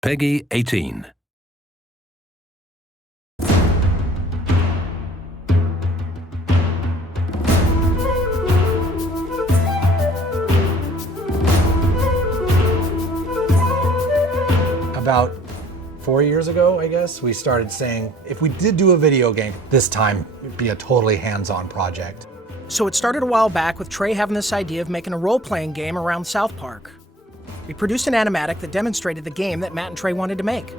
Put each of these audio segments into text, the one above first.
Peggy 18. About 4 years ago, I guess, we started saying, if we did do a video game, this time it'd be a totally hands-on project. So it started a while back with Trey having this idea of making a role-playing game around South Park. We produced an animatic that demonstrated the game that Matt and Trey wanted to make.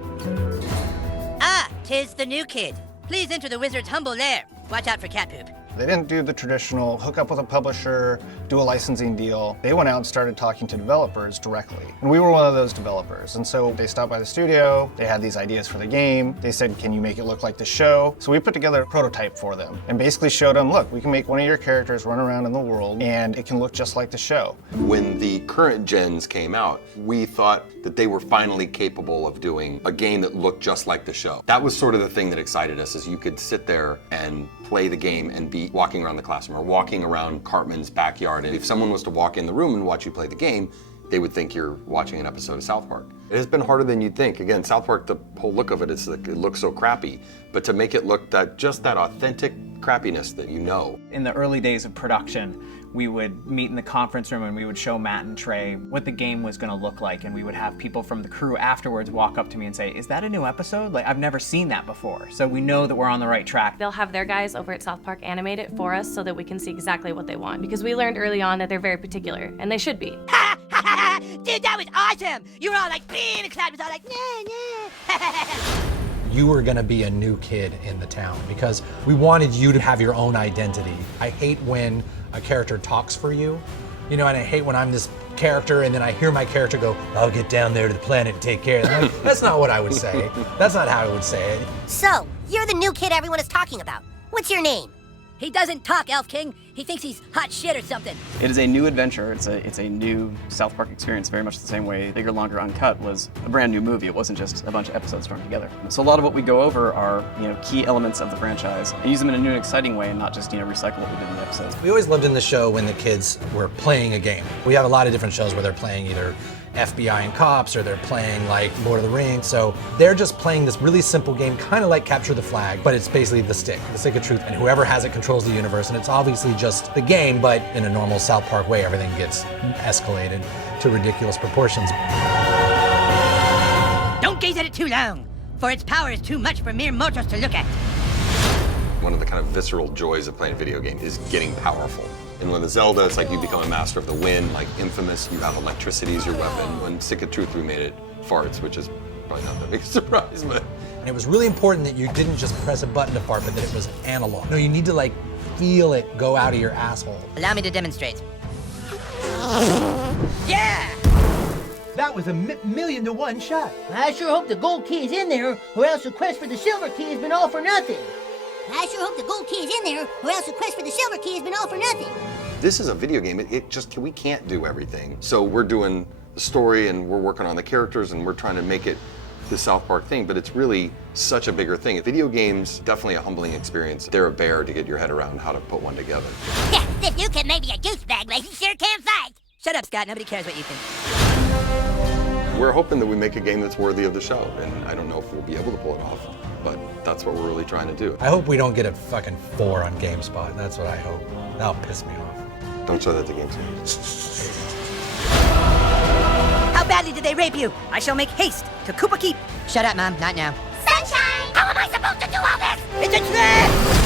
Ah, 'tis the new kid. Please enter the wizard's humble lair. Watch out for cat poop. They didn't do the traditional hook up with a publisher, do a licensing deal. They went out and started talking to developers directly. And we were one of those developers. And so they stopped by the studio, they had these ideas for the game. They said, can you make it look like the show? So we put together a prototype for them and basically showed them, look, we can make one of your characters run around in the world and it can look just like the show. When the current gens came out, we thought that they were finally capable of doing a game that looked just like the show. That was sort of the thing that excited us, is you could sit there and play the game and be walking around the classroom or walking around Cartman's backyard. And if someone was to walk in the room and watch you play the game, they would think you're watching an episode of South Park. It has been harder than you'd think. Again, South Park, the whole look of it is like, it looks so crappy, but to make it look just that authentic crappiness that you know. In the early days of production, we would meet in the conference room and we would show Matt and Trey what the game was going to look like, and we would have people from the crew afterwards walk up to me and say, is that a new episode? Like, I've never seen that before. So we know that we're on the right track. They'll have their guys over at South Park animate it for us so that we can see exactly what they want, because we learned early on that they're very particular, and they should be. Ha ha ha! Dude, that was awesome! You were all like, and the crowd was all like, nah. You were gonna be a new kid in the town because we wanted you to have your own identity. I hate when a character talks for you, you know, and I hate when I'm this character and then I hear my character go, I'll get down there to the planet and take care of them. Like, that's not what I would say. That's not how I would say it. So, you're the new kid everyone is talking about. What's your name? He doesn't talk, Elf King. He thinks he's hot shit or something. It is a new adventure. It's a new South Park experience, very much the same way Bigger, Longer, Uncut was a brand new movie. It wasn't just a bunch of episodes thrown together. So a lot of what we go over are, key elements of the franchise and use them in a new and exciting way, and not just, recycle what we did in the episodes. We always lived in the show when the kids were playing a game. We have a lot of different shows where they're playing either FBI and cops, or they're playing like Lord of the Rings. So they're just playing this really simple game, kind of like Capture the Flag, but it's basically the stick of truth, and whoever has it controls the universe, and it's obviously just the game, but in a normal South Park way, everything gets escalated to ridiculous proportions. Don't gaze at it too long, for its power is too much for mere mortals to look at. One of the kind of visceral joys of playing a video game is getting powerful. And when the Zelda, it's like you become a master of the wind, like Infamous, you have electricity as your weapon. When Stick of Truth, we made it farts, which is probably not that big a surprise, but. And it was really important that you didn't just press a button to fart, but that it was analog. No, you need to like feel it go out of your asshole. Allow me to demonstrate. Yeah! That was a million to one shot. I sure hope the gold key is in there, or else the quest for the silver key has been all for nothing. I sure hope the gold key is in there, or else the quest for the silver key has been all for nothing. This is a video game. We can't do everything. So we're doing the story and we're working on the characters and we're trying to make it the South Park thing, but it's really such a bigger thing. Video games, definitely a humbling experience. They're a bear to get your head around how to put one together. Yeah, if you can make me a goosebag, but he sure can fight. Shut up, Scott. Nobody cares what you think. We're hoping that we make a game that's worthy of the show, and I don't know if we'll be able to pull it off, but that's what we're really trying to do. I hope we don't get a fucking 4 on GameSpot. That's what I hope. That'll piss me off. Don't show that to GameSpot. How badly did they rape you? I shall make haste to Koopa Keep. Shut up, Mom. Not now. Sunshine! How am I supposed to do all this? It's a trap!